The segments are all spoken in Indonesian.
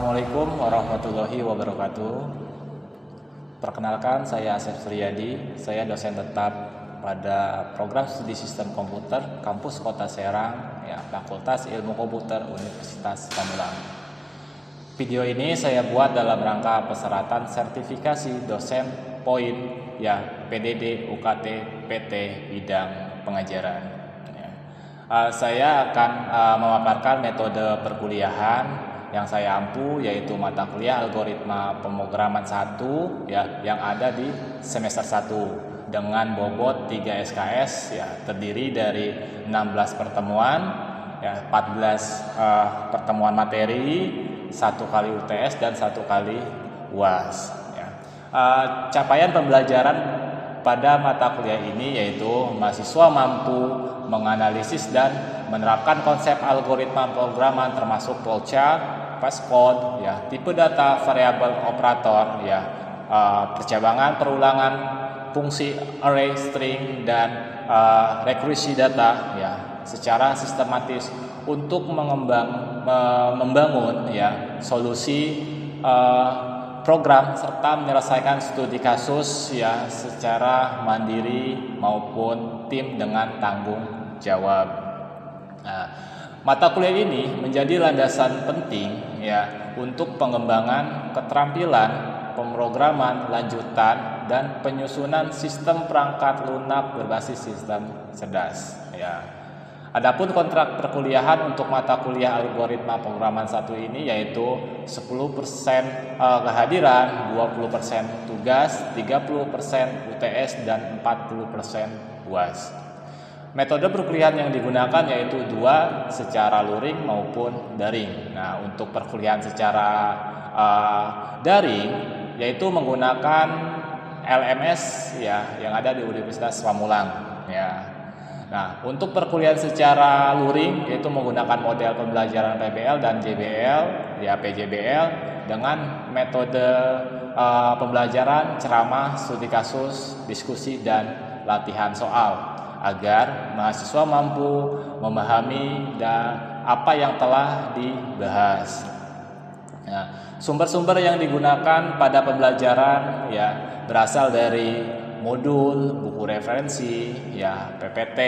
Assalamualaikum warahmatullahi wabarakatuh. Perkenalkan, saya Asep Suryadi. Saya dosen tetap pada program studi sistem komputer kampus Kota Serang, Fakultas Ilmu Komputer Universitas Pamulang. Video ini saya buat dalam rangka persyaratan sertifikasi dosen poin PDD UKT PT bidang pengajaran. Saya akan memaparkan metode perkuliahan yang saya ampu, yaitu mata kuliah algoritma pemrograman 1 yang ada di semester 1 dengan bobot 3 SKS terdiri dari 16 pertemuan, 14 pertemuan materi, 1 kali UTS dan 1 kali UAS. Capaian pembelajaran pada mata kuliah ini yaitu mahasiswa mampu menganalisis dan menerapkan konsep algoritma pemrograman termasuk flowchart, passcode, tipe data variabel operator, percabangan perulangan fungsi array string dan rekursi data secara sistematis untuk membangun solusi program serta menyelesaikan studi kasus secara mandiri maupun tim dengan tanggung jawab. Mata kuliah ini menjadi landasan penting untuk pengembangan keterampilan pemrograman lanjutan dan penyusunan sistem perangkat lunak berbasis sistem cerdas. Adapun kontrak perkuliahan untuk mata kuliah algoritma pemrograman 1 ini yaitu 10% kehadiran, 20% tugas, 30% UTS dan 40% UAS. Metode perkuliahan yang digunakan yaitu 2 secara luring maupun daring. Nah, untuk perkuliahan secara daring yaitu menggunakan LMS yang ada di Universitas Pamulang. Nah, untuk perkuliahan secara luring yaitu menggunakan model pembelajaran PBL dan JBL, PJBL dengan metode pembelajaran ceramah, studi kasus, diskusi dan latihan soal agar mahasiswa mampu memahami apa yang telah dibahas. Sumber-sumber yang digunakan pada pembelajaran berasal dari modul, buku referensi, PPT,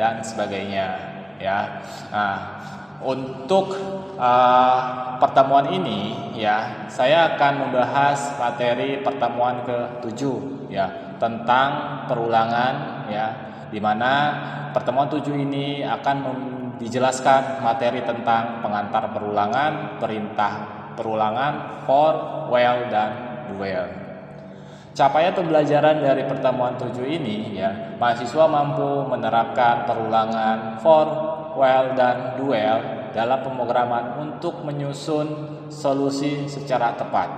dan sebagainya. Untuk pertemuan ini, saya akan membahas materi pertemuan ke-7, tentang perulangan, di mana pertemuan 7 ini akan dijelaskan materi tentang pengantar perulangan, perintah perulangan, for, while, dan duel. Capaian pembelajaran dari pertemuan 7 ini mahasiswa mampu menerapkan perulangan, for, while, dan duel dalam pemrograman untuk menyusun solusi secara tepat.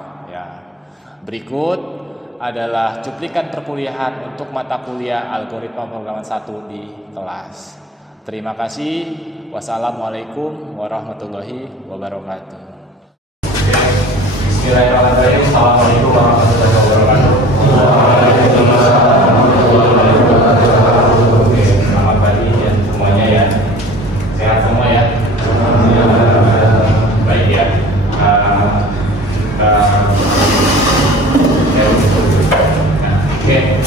Berikut adalah cuplikan perkuliahan untuk mata kuliah algoritma pemrograman 1 di kelas. Terima kasih. Wassalamualaikum warahmatullahi wabarakatuh. Bismillahirrahmanirrahim. Assalamualaikum warahmatullahi wabarakatuh. Waalaikumsalam warahmatullahi wabarakatuh. Selamat pagi semuanya Sehat semua Baik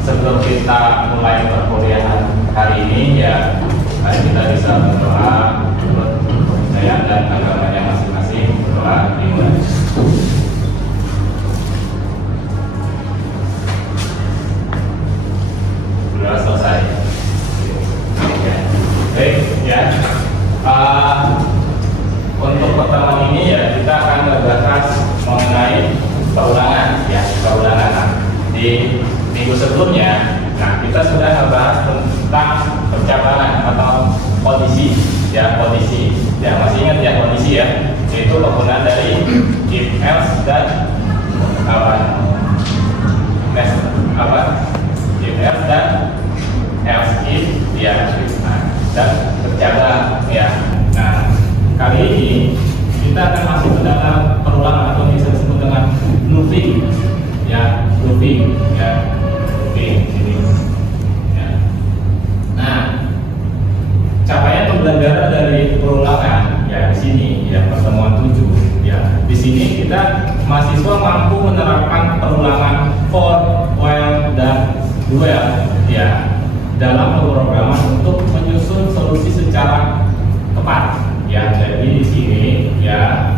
sebelum kita mulai perkuliahan hari ini kita bisa berdoa menurut kepercayaan dan agamanya masing-masing. Berdoa dimulai. Sudah selesai. Baik untuk pertemuan ini kita akan membahas mengenai keulangan di minggu sebelumnya. Kita sudah membahas tentang percabangan atau kondisi masih ingat kondisi yaitu penggunaan dari if else dan if else dan else if dan percabang Nah, kali ini kita akan masuk ke dalam perulangan atau bisa disebut dengan looping looping ini. Nah, capaian pembelajaran dari perulangan di sini pertemuan 7 sini kita mahasiswa mampu menerapkan perulangan for, while, dan duel ya dalam pemrograman untuk menyusun solusi secara tepat ya. Jadi di sini ya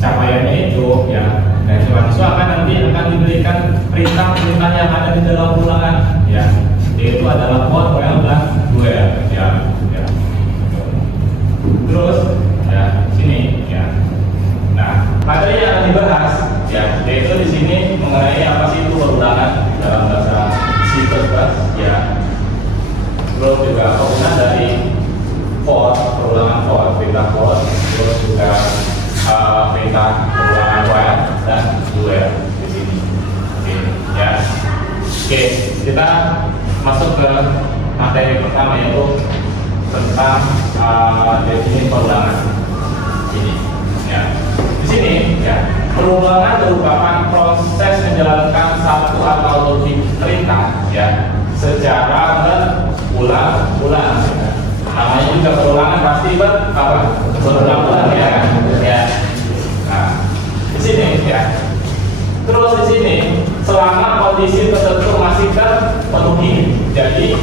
capaiannya itu ya, dan mahasiswa nanti akan diberikan perintah-perintah yang ada di dalam ulangan ya, yaitu adalah for, while, dan duel ya. Terus ya sini ya. Nah, materi yang akan dibahas ya, yaitu di sini mengenai apa sih itu perulangan dalam bahasa C++ ya. Terus juga penggunaan dari for, perulangan for, perintah for, terus juga perintah perulangan while dan duel di sini. Oke, ya. Oke, kita masuk ke materi pertama, yaitu tentang definisi perulangan. Ini, ya. Di sini, ya, perulangan merupakan proses menjalankan satu atau lebih perintah, ya, secara berulang-ulang. Namanya juga perulangan pasti berulang-ulang, ya, kan? Ya. Nah, di sini, ya. Terus di sini, selama kondisi tertentu masih terpenuhi, jadi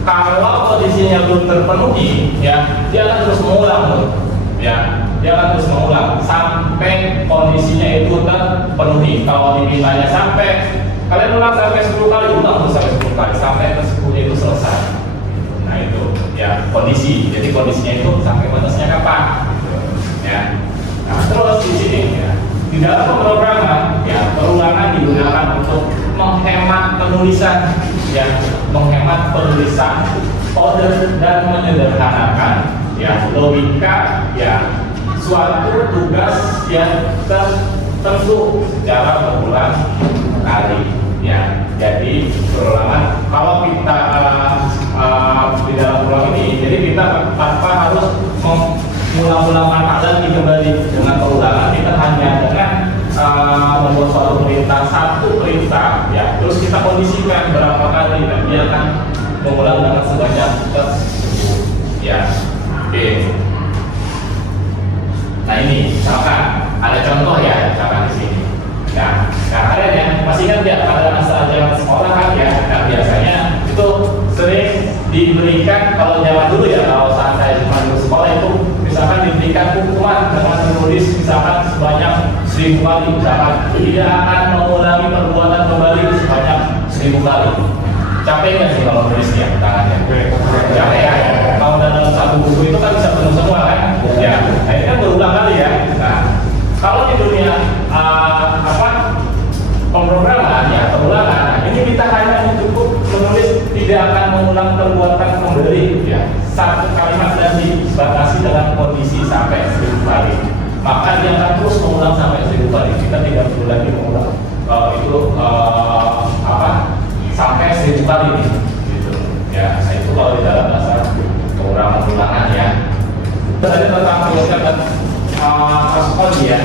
kalau kondisinya belum terpenuhi, ya, dia akan terus mengulang, ya, dia akan terus mengulang sampai kondisinya itu terpenuhi. Kalau dimintanya sampai kalian ulang sampai 10 kali, ulang terus sampai 10 kali sampai ke 10 itu selesai. Nah itu, ya, kondisi. Jadi kondisinya itu sampai batasnya kapan? Ya. Nah terus di sini, ya, di dalam pemrograman, ya, perulangan digunakan untuk menghemat penulisan, ya, menghemat penulisan kode dan menyederhanakan ya logika ya suatu tugas yang tertentu secara berulang kali ya. Jadi perulangan, kalau kita di dalam perulangan ini, jadi kita tanpa harus mengulang-ulangkan lagi kembali dengan perulangan, kita hanya dengan membuat suatu perintah, satu perintah ya, terus kita kondisikan berapa kali dan dia akan mengulang dengan sebanyak tersebut ya. Oke. Nah ini misalkan ada contoh ya, misalkan di sini. Nah kalian ya masih ingat ya pada masa zaman sekolah kan ya, nah biasanya itu sering diberikan, kalau zaman dulu ya, kalau saat saya dulu sekolah itu misalkan diberikan hukuman dengan menulis misalkan sebanyak 1000 kali, misalkan tidak akan mengulangi perbuatan kembali sebanyak 1000 kali. Capek nggak sih kalau nulis ya tangannya? Capek ya. Kalau dalam satu buku itu kan bisa penuh semua kan? Ya. Nah ini kan berulang kali ya. Nah kalau di dunia pemrograman ya, perulangan, nah, ini kita hanya cukup menulis tidak akan mengulang perbuatan kembali ya. Satu kalimat dan dibatasi dengan kondisi sampai 1000 kali. Maka dia akan terus mengulang sampai 1000 kali. Kita tidak perlu lagi mengulang sampai 1000 kali gitu. Ya, itu kalau di dalam bahasa pengulangan ya. Tadi tentang proses respon ya.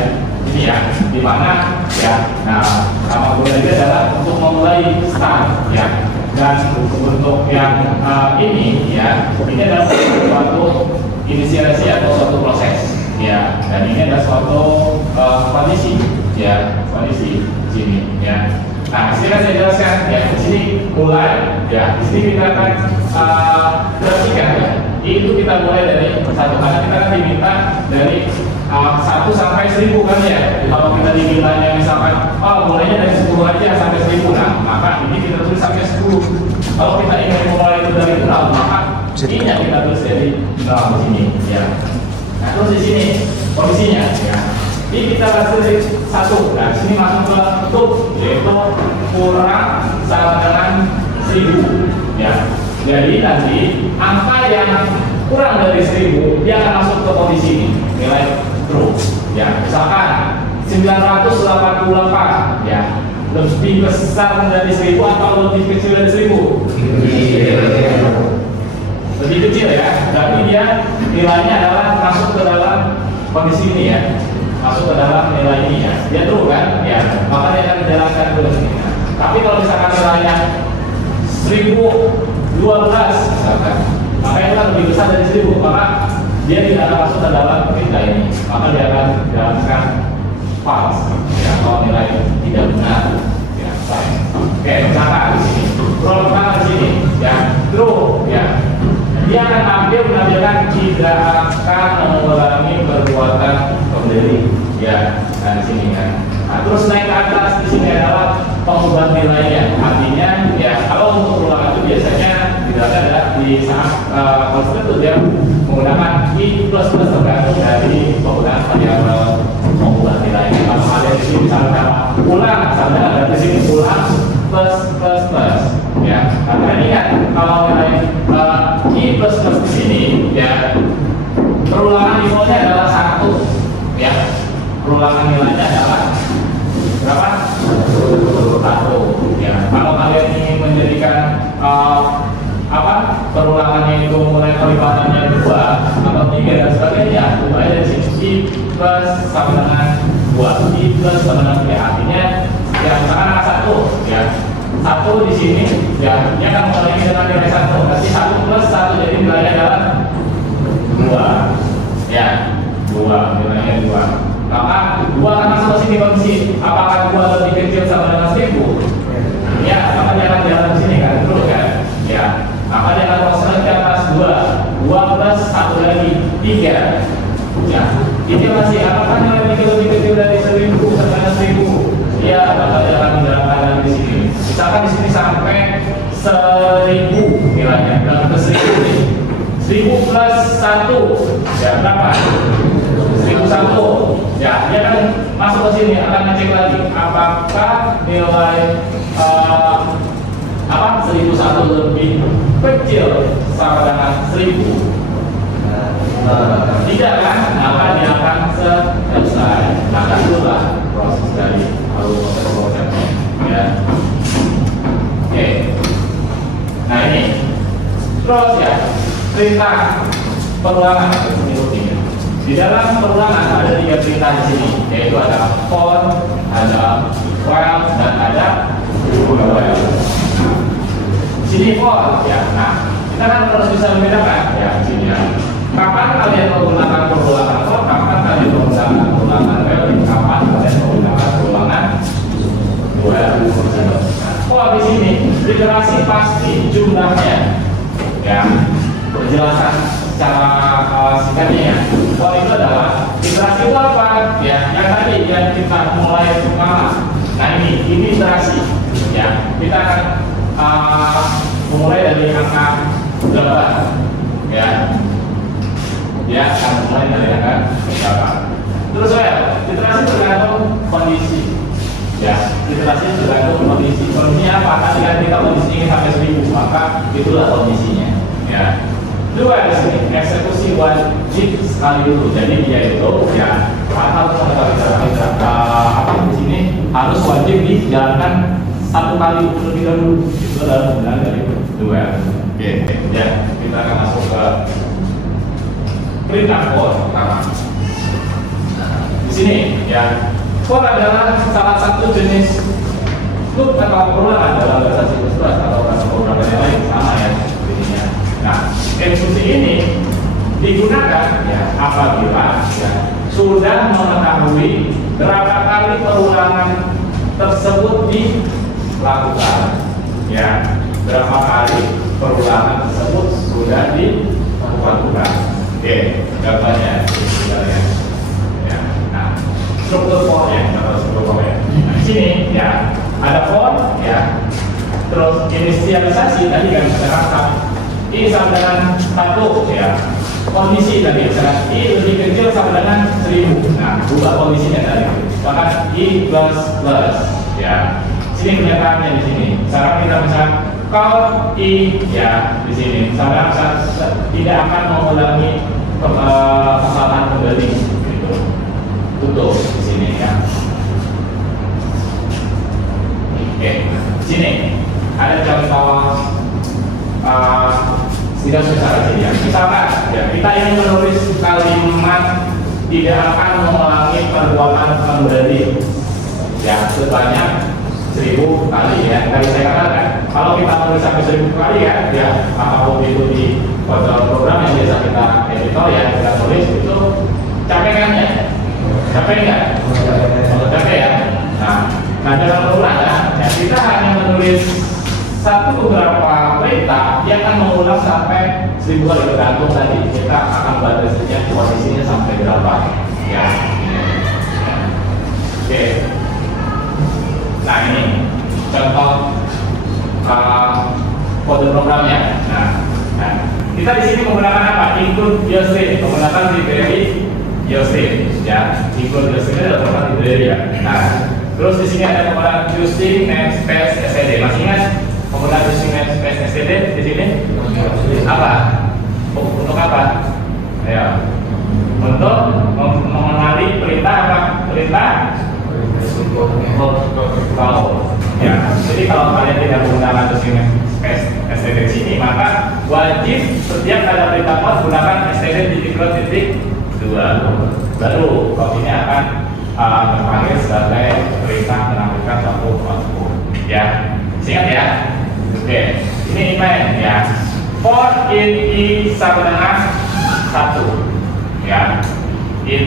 Ini ya, di mana ya. Nah, nama gunanya adalah untuk memulai start ya. Dan untuk yang ini ya, ini adalah suatu inisiasi atau suatu proses ya. Dan ini adalah suatu kondisi ya, kondisi sini ya. Nah, di sini saya jelaskan ya. Di sini mulai ya. Di sini kita akan perhatikan ya. Itu kita mulai dari satu, karena kita akan diminta dari 1 sampai 1000 kan ya. Kalau kita dimintanya misalkan mulainya dari 10 aja sampai 1000, nah maka ini kita tulis sampai 10. Kalau kita ingin memulai itu dari 0, maka ini yang kita tulis dari 0 di sini ya. Nah terus di sini kondisinya ya. Ini kita kasih dari 1. Nah sini masuk ke bentuk yaitu kurang sama dengan 1000 ya. Jadi nanti angka yang kurang dari 1000 dia akan masuk ke kondisi ini, nilai true ya. Misalkan 988 ya, lebih besar dari 1000 atau lebih kecil dari 1000? Lebih kecil ya, berarti dia nilainya adalah masuk ke dalam kondisi ini ya, masuk ke dalam nilai ini ya, dia true kan ya, maka dia akan dijalankan dulu sini. Tapi kalau misalkan nilainya 1012 misalkan, maka itu kan lebih besar dari 1000, maka dia tidak akan masuk ke dalam perintah ini, maka dia akan jalankan false, ya, kalau nilai tidak benar, ya, oke, misalkan di sini, kalau pertama di sini, ya, true, ya, dia akan menampilkan tidak akan mengulangi perbuatan pembeli, ya, nah di sini kan. Nah, terus naik ke atas di sini adalah pengubah nilainya, artinya, ya, kalau untuk ulangan itu biasanya tidak ada di saat konstruktor dia menggunakan i plus plus tergantung dari penggunaan variabel pengubah nilainya. Kalau ada di sini misalnya ulang, misalnya ada di sini ulang plus plus plus, ya. Karena ingat kalau nilai i plus plus di sini, ya, perulangan nilainya adalah 1, ya. Perulangan nilainya adalah berapa? 1, ya. Kalau kalian ingin menjadikan perulangannya itu mulai kelipatannya 2 atau 3 dan sebagainya, mulai dari sini i plus sama dengan 2, i plus sama dengan 3, artinya ya misalkan angka 1, ya, 1 di sini, ya, dia akan mengulangi dengan nilai 1, berarti 1 plus 1, jadi nilainya adalah 2, ya, 2, nilainya 2. Maka 2 akan masuk ke sini kondisi, apakah 2 lebih kecil sama dengan 1000? Ya, maka dia akan jalan ke sini kan, terus kan, ya. Maka dia akan proses ke atas 2 plus 1 lagi 3, ya. Ini masih apakah nilai 3 lebih kecil dari 1000 sama dengan 1000? Ya, maka dia akan menjalankan lagi di sini. Misalkan di sini sampai 1000 nilainya, berapa ke 1000 nih? 1000 plus 1, ya berapa? 1001, ya, dia akan masuk ke sini, akan ngecek lagi apakah nilai 1001 lebih kecil sama dengan 1000. Tidak kan? Maka dia akan selesai. Maka itulah proses dari proses-prosesnya, ya. Oke. Nah ini terus, ya, perintah perulangan berikutnya. Di dalam perulangan ada 3 perintah di sini, yaitu ada for, ada while, dan ada while. Sini for, ya. Nah, kita kan harus bisa membedakan, ya, di sini, ya. Kapan kalian menggunakan perulangan for, kapan kalian menggunakan perulangan while, kapan kalian menggunakan perulangan while. For di sini iterasi pasti jumlahnya, ya. Penjelasan secara singkatnya, ya. For itu adalah iterasi itu apa? Ya, yang tadi yang kita mulai pertama. Nah ini iterasi, ya. Kita akan memulai dari angka 8, ya. Ya, akan mulai dari angka 8. Terus ya, iterasi tergantung kondisi, ya. Iterasi tergantung kondisi. Kondisinya apa? Ketika kita kondisi ingin sampai 1000, maka itulah kondisinya, ya. Dua di sini eksekusi wajib sekali dulu. Jadi dia itu, ya, atau di sini harus wajib dijalankan 1 kali terlebih dahulu. Itu adalah penggunaan dari 2. Oke, ya, kita akan masuk ke perintah for pertama. Di sini, ya, for adalah salah satu jenis loop atau perulangan dalam bahasa C++ atau bahasa programan yang lain, sama, ya, sepertinya. Nah, instruksi ini digunakan, ya, apabila, ya, sudah mengetahui berapa kali perulangan tersebut dilakukan, ya, berapa kali perulangan tersebut sudah dilakukan. Oke, gambarnya, ya. Nah, struktur for-nya, atau struktur for-nya. Nah, di sini, ya, ada for, ya. Terus inisialisasi tadi kan misalkan I sama dengan 1, ya. Kondisi tadi misalkan I lebih kecil sama dengan 1000. Nah, ubah kondisinya tadi. Maka I plus plus, ya. Sini kenyataannya di sini. Sekarang kita misalkan kalau I, ya, di sini misalkan tidak akan mengulangi kesalahan pembeli, gitu. Tutup di sini, ya. Oke, di sini ada contoh tidak secara sini, ya. Misalkan, ya, kita ingin menulis kalimat tidak akan mengulangi perbuatan pembeli, ya, sebanyak 1000 kali, ya. Tadi saya katakan kalau kita menulis sampai 1000 kali, ya, apapun itu di program yang biasa kita editor, ya, kita tulis itu capek kan, ya? Capek nggak? Nah, dalam pengulangan, ya, kita hanya menulis satu beberapa perintah yang akan mengulang sampai 1000 kali, tergantung tadi kita akan batasnya posisinya sampai berapa, ya. Oke. Nah, ini contoh kode programnya. Nah, kita di sini menggunakan apa? Include Yosin, menggunakan library Yosin, ya. Include Yosin itu adalah library, ya. Nah, terus di sini ada penggunaan using namespace std. Masih ingat penggunaan using namespace std di sini? Apa? Untuk apa? Ya. Untuk mengenali perintah apa? Perintah kalau ya. Jadi kalau kalian tidak menggunakan using namespace std di sini, maka wajib setiap ada perintah mode gunakan std.2. Baru kalau ini akan terpanggil sebagai perintah menampilkan suatu output, ya. Ingat ya. Oke, ini email, ya. For in i sama dengan 1, ya. In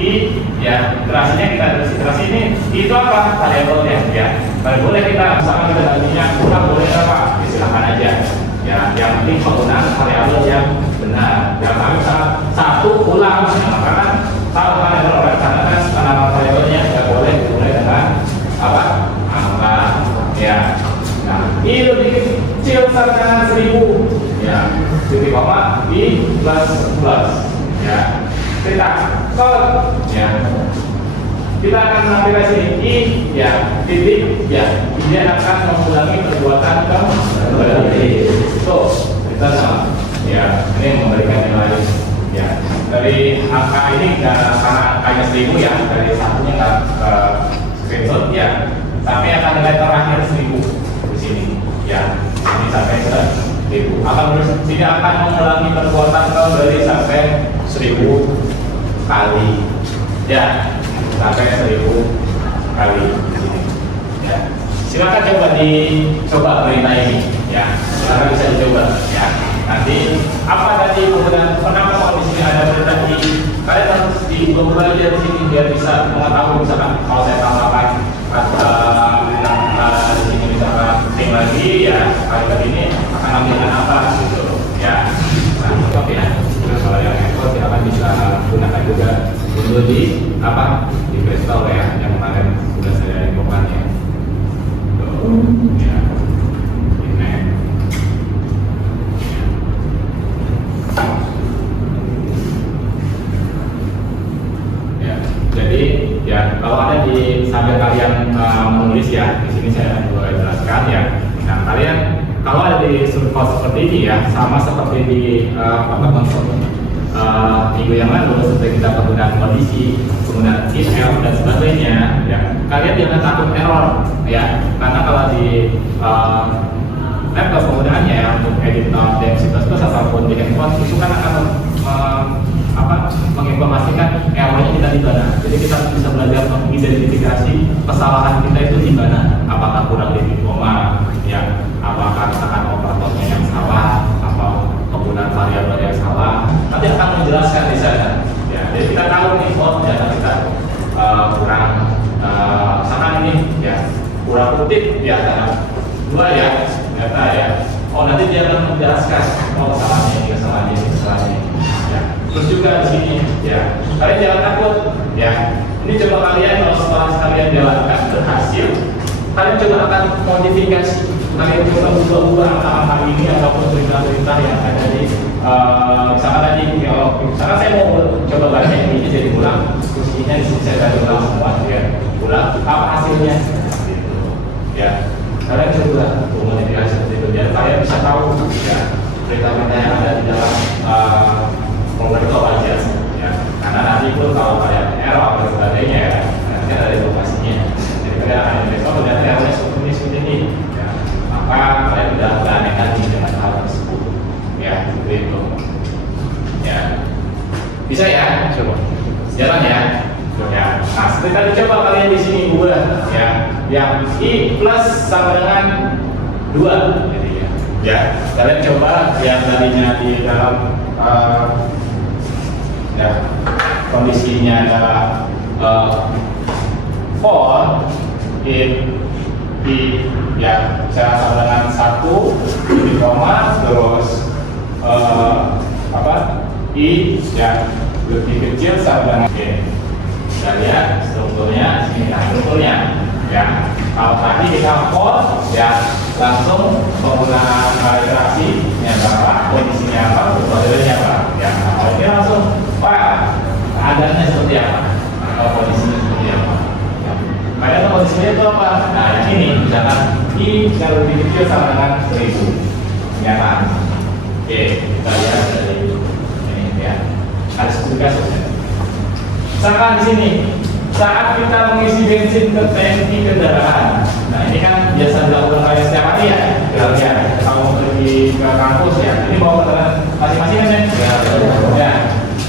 i, ya. Iterasinya kita iterasi ini itu apa? Variabelnya, ya. Boleh kita sama kita tadinya kurang, boleh apa? Silakan aja, ya. Yang penting penggunaan variabel yang benar. Yang kami satu ulang, karena kalau variabel orang karena variabelnya tidak boleh dimulai dengan apa? Angka, ya. Nah, i lebih kecil sama dengan 1000, ya. Titik koma i plus, ya. Kita ya. Kita akan menampilkan sini i, ya. Titik, ya. Dia akan mengulangi perbuatan kembali. Itu kita sama, ya. Ini memberikan nilai, ya. Dari angka ini karena angkanya 1000, ya. Dari satunya nggak screenshot, ya. Tapi akan nilai terakhir 1000 di sini, ya. Ini sampai 1000. Sini akan mengulangi perbuatan kembali sampai 1000 kali, ya. Sampai 1000 kali di sini, ya. Silakan dicoba perintah ini, ya. Silakan bisa dicoba, ya. Nanti apa tadi kemudian kenapa kalau di sini ada perintah i, kalian harus dicoba aja di sini biar bisa mengetahui. Misalkan kalau saya tambahkan di sini misalkan ting lagi, ya, kalimat ini akan ambilkan apa gitu, ya. Nah, cukup, ya. Kalau yang ekspor silakan bisa gunakan juga untuk di apa di Play Store, ya, yang kemarin sudah saya infokan, ya. Ya. Ini. Ya. Jadi, ya, kalau ada di sambil kalian menulis, ya, di sini saya juga jelaskan, ya. Nah, kalian kalau ada di survei seperti ini, ya, sama seperti di pertemuan minggu yang lalu, seperti kita penggunaan kondisi, penggunaan if, else, dan sebagainya, ya. Kalian jangan takut error, ya, karena kalau di laptop penggunaannya, ya, untuk editor dan C++ ataupun di handphone itu kan akan menginformasikan errornya kita di mana. Jadi kita bisa belajar mengidentifikasi kesalahan kita itu di mana. Apakah kurang titik koma, ya, apakah misalkan operatornya yang salah, atau penggunaan variabel yang salah. Nanti akan menjelaskan di sana. Ya, jadi kita tahu nih, oh ternyata kita kurang misalkan ini, ya, kurang kutip, ya, dua, ya, ternyata, ya. Oh, nanti dia akan menjelaskan, oh kesalahannya, ya. Terus juga di sini, ya, kalian jangan takut, ya. Ini coba kalian kalau setelah kalian jalankan berhasil, kalian coba akan modifikasi, kalian coba ubah angka ini ataupun perintah-perintah yang ada di misalkan tadi, misalkan saya mau coba baca ini jadi ulang, terus ini di sini saya ulang semua, ya, ulang apa hasilnya, gitu, ya. Kalian coba modifikasi seperti itu, biar kalian bisa tahu, ya, perintah-perintah yang ada di dalam program itu apa aja, ya. Karena nanti pun kalau kalian error dan sebagainya, ya, nanti ada informasinya. Jadi kalian akan besok ternyata errornya seperti ini, ya. Maka kalian tidak aneh lagi dengan hal tersebut, ya, seperti itu, ya. Bisa, ya, coba jalan, ya. Ya. Nah, seperti tadi coba kalian di sini buat, ya, yang i plus sama dengan 2, jadi, ya, kalian coba yang tadinya di dalam ya, kondisinya adalah for, in I ya saya sama dengan 1 ini koma terus I ya lebih kecil sama dengan oke. Kita lihat strukturnya sini strukturnya ya. Kalau tadi kita for ya langsung penggunaan iterasinya berapa, kondisinya apa, modelnya apa ya. Kalau dia langsung file adanya seperti apa atau kondisinya seperti apa. Padahal kondisinya itu apa? Nah, yang ini misalkan I yang lebih kecil sama dengan 1000. Ya kan? Oke, kita lihat dari ini ya. Ada tugas. Misalkan di sini saat kita mengisi bensin ke tangki kendaraan. Nah, ini kan biasa dilakukan kayak setiap hari ya. Ya, kalau mau pergi ke kampus ya, ini bawa kendaraan masing-masing kan ya? Ya.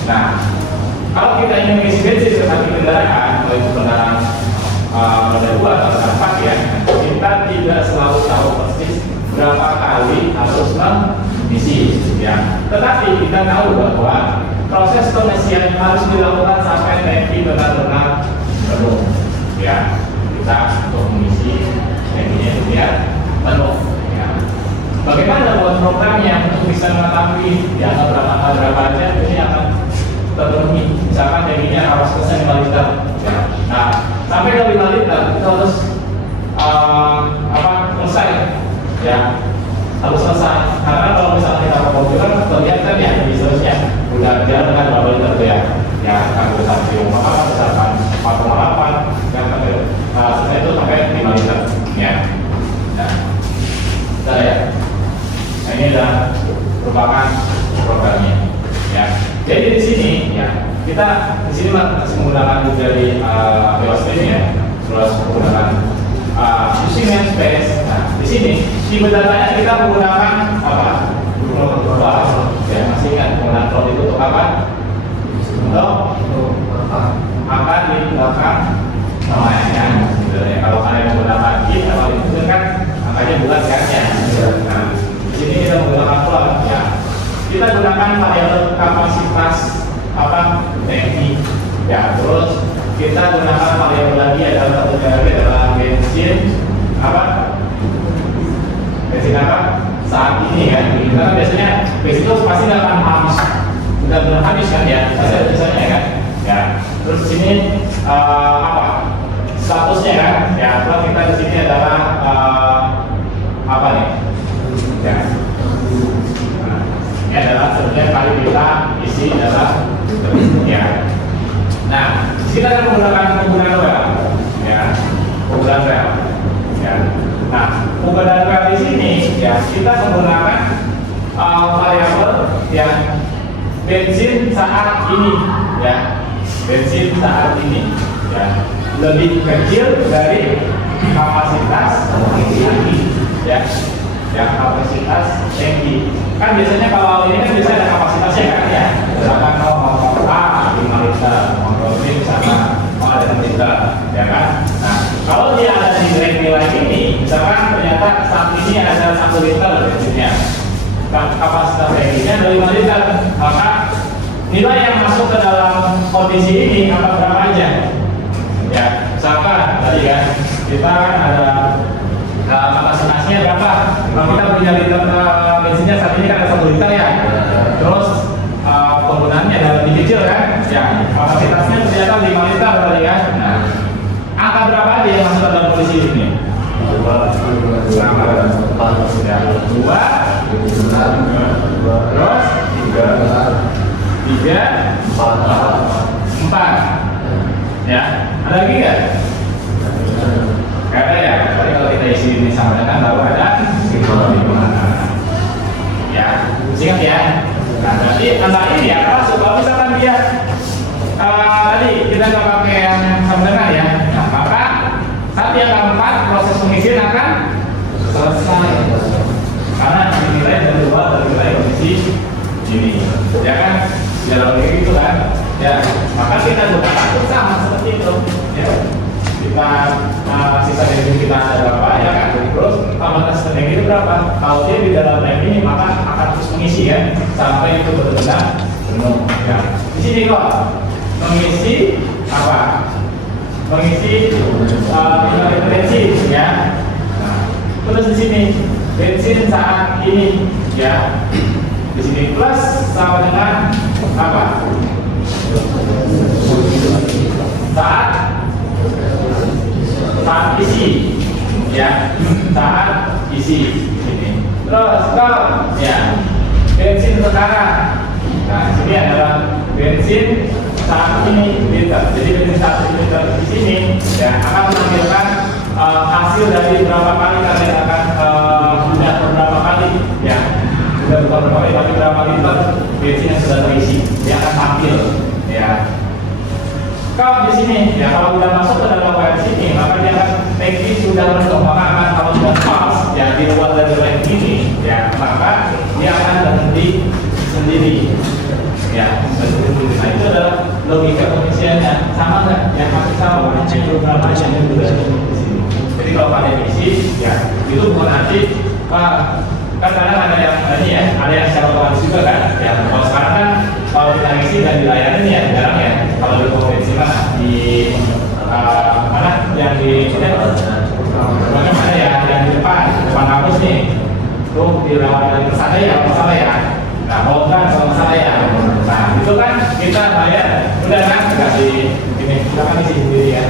Nah, kalau kita ingin mengisi bensin ke tangki kendaraan, kalau itu kendaraan roda 2 atau roda 4 ya, kita tidak selalu tahu persis berapa kali harus mengisi ya. Tetapi kita tahu bahwa proses pengisian harus dilakukan sampai tangki benar-benar penuh ya. Kita untuk mengisi tangkinya biar penuh ya. Bagaimana buat programnya untuk bisa mengetahui ya berapa aja ini akan terpenuhi. Misalkan tangkinya harus selesai 5 liter ya. Nah, sampai ke 5 liter kita harus selesai ya, harus selesai. Karena kalau misalnya kita ke komputer terlihat kan ya lebih seterusnya udah jalan dengan berapa liter tuh ya, ya kan bisa 4,8 misalkan 4,8 kan sampai selesai itu sampai 5 liter ya. Nah, kita ya. Nah, ini adalah merupakan programnya ya. Jadi di sini ya kita di sini masih menggunakan dari Eostream ya, terus menggunakan using namespace. Nah, di sini di datanya kita menggunakan apa? Ya, masih ingat menggunakan float itu untuk apa? Untuk apa di belakang namanya. Kalau kalian menggunakan if atau itu kan angkanya bulat kan ya. Nah, di sini kita menggunakan float ya. Kita gunakan variabel kapasitas tangki ya, terus kita gunakan variabel lagi adalah satu lagi adalah bensin saat ini kan, karena biasanya bensin itu pasti nggak akan habis, benar-benar habis kan ya, biasanya kan ya. Terus sini statusnya kan ya, kalau kita di sini adalah nih ya. Ini adalah sebenarnya kali kita isi adalah ya. Nah, kita akan menggunakan penggunaan rel ya, penggunaan rel ya. Nah, penggunaan rel di sini ya kita menggunakan variabel yang bensin saat ini ya, bensin saat ini ya lebih kecil dari kapasitas tangki ya. Yang kapasitas tangki kan biasanya kalau ini kan biasanya ada kapasitasnya kan ya, misalkan mau 5 liter, mau ini misalkan mau ada 6 liter ya kan. Nah, kalau dia ada di grade nilai ini, misalkan ternyata saat ini ada 1 liter bensinnya, kapasitas tangkinya ada 5 liter, maka nilai yang masuk ke dalam kondisi ini akan berapa aja ya. Misalkan tadi kan kita ada kapasitasnya berapa? Kalau kita punya liter bensinnya saat ini kan ada 1 liter ya. Terus penggunaannya ada lebih kecil kan? Ya. Kapasitasnya ternyata 5 liter tadi kan. Nah, angka berapa aja yang masuk dalam kondisi ini? 2, 3, 4 ya. Ada lagi nggak? Karena ya, kalau kita isi ini sama dengan baru ada ya, ingat ya. Nah, berarti antara ini ya, kalau misalkan dia tadi kita nggak pakai yang sama dengan ya, nah, maka saat yang keempat proses pengisian akan selesai karena dinilai dari luar dari nilai kondisi ini, ya kan? Ya kalau gitu kan, ya maka kita gunakan sama seperti itu ya. Kita sisa energi kita ada berapa ya kan, terus kapasitas energi itu berapa, kalau dia di dalam lab ini maka akan terus mengisi kan sampai itu benar-benar penuh ya. Di sini kok mengisi apa mengisi 5 liter bensin ya. Nah, terus di sini bensin saat ini ya, di sini plus sama dengan apa? Saat isi ya, saat isi ini. Terus kalau ya bensin sekarang, nah sini adalah bensin saat ini liter. Jadi bensin 1 liter di sini ya akan menampilkan hasil dari berapa kali kalian akan sudah berapa kali ya, sudah berapa kali tapi berapa liter bensin yang sudah terisi dia akan tampil ya. Kalau di sini ya, kalau sudah masuk ke dalam wire sini maka dia akan tangki sudah penuh, maka akan kalau sudah pas ya di luar dari wire ini ya maka dia akan berhenti sendiri ya. Nah itu adalah logika pengisiannya, sama nggak? Yang masih sama itu berapa yang juga di sini. Jadi kalau pada isi ya itu bukan nanti kan kadang ada yang ini ya, ada yang secara otomatis juga kan ya. Kalau sekarang kan kalau kita isi dan dilayani ya jarang ya. Kalau di konvensi di mana yang di mana ya, yang di depan kampus nih tuh dilewat dari pesantren ya masalah ya. Nah kalau kan kalau masalah ya, nah itu kan kita bayar udah kan kasih ini silakan isi sendiri ya,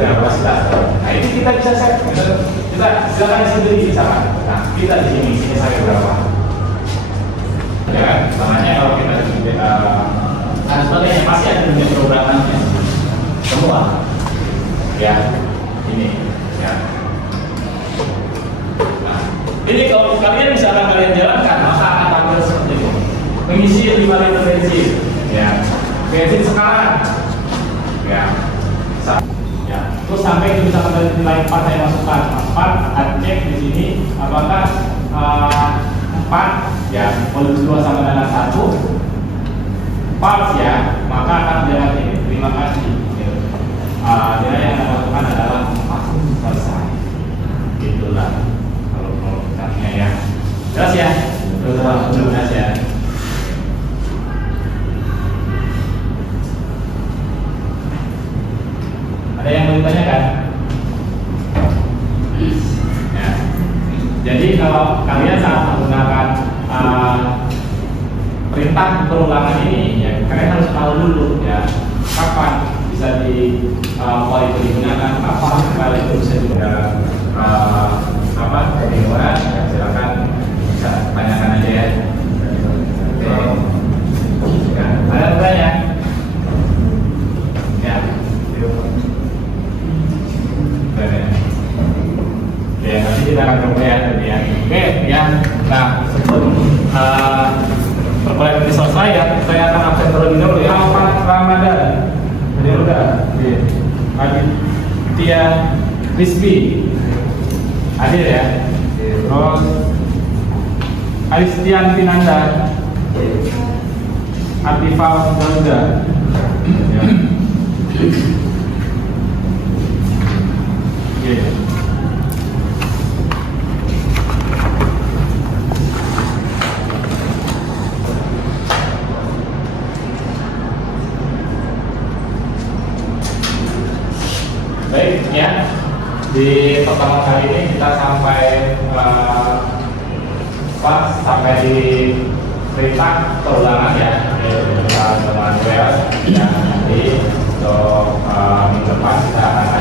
udah kapasitas. Nah ini kita bisa set, kita silakan isi sendiri misalkan. Nah kita di sini isinya sampai berapa? Ya kan, makanya kalau kita dan sebagainya pasti ada punya programannya semua ya ini ya. Nah ini kalau kalian misalkan kalian jalankan maka akan tampil seperti ini, mengisi 5 liter bensin ya, bensin sekarang ya, ya. Terus sampai itu bisa kembali nilai 4 saya masukkan 4 cek di sini apakah 4 ya modul 2 sama dengan 1 pas ya, maka akan menjadi ini. Terima kasih. Nilai yang akan lakukan adalah selesai. Itulah kalau mau caranya ya. Jelas ya? Jelas ya. Ada yang mau ditanyakan? Ya. Jadi kalau kalian saat menggunakan perintah perulangan ini ya kalian harus tahu dulu ya kapan bisa mulai digunakan, kapan kalian itu bisa digunakan apa bagaimana ya, silakan bisa tanyakan aja ya. Oke ya, ada bertanya ya. Oke, nanti kita akan coba ya tadi ya. Oke ya, nah sebelum perkuliahan ini selesai ya, saya akan absen terlebih dahulu ya. Ramadan, jadi udah, Aditya Rizky, hadir ya. Terus Aristian Pinanda, Artifal Garuda, ya. Oke. Baik ya, di pertemuan kali ini kita sampai sampai di perintah perulangan ya, dengan well ya, nanti untuk minggu depan kita akan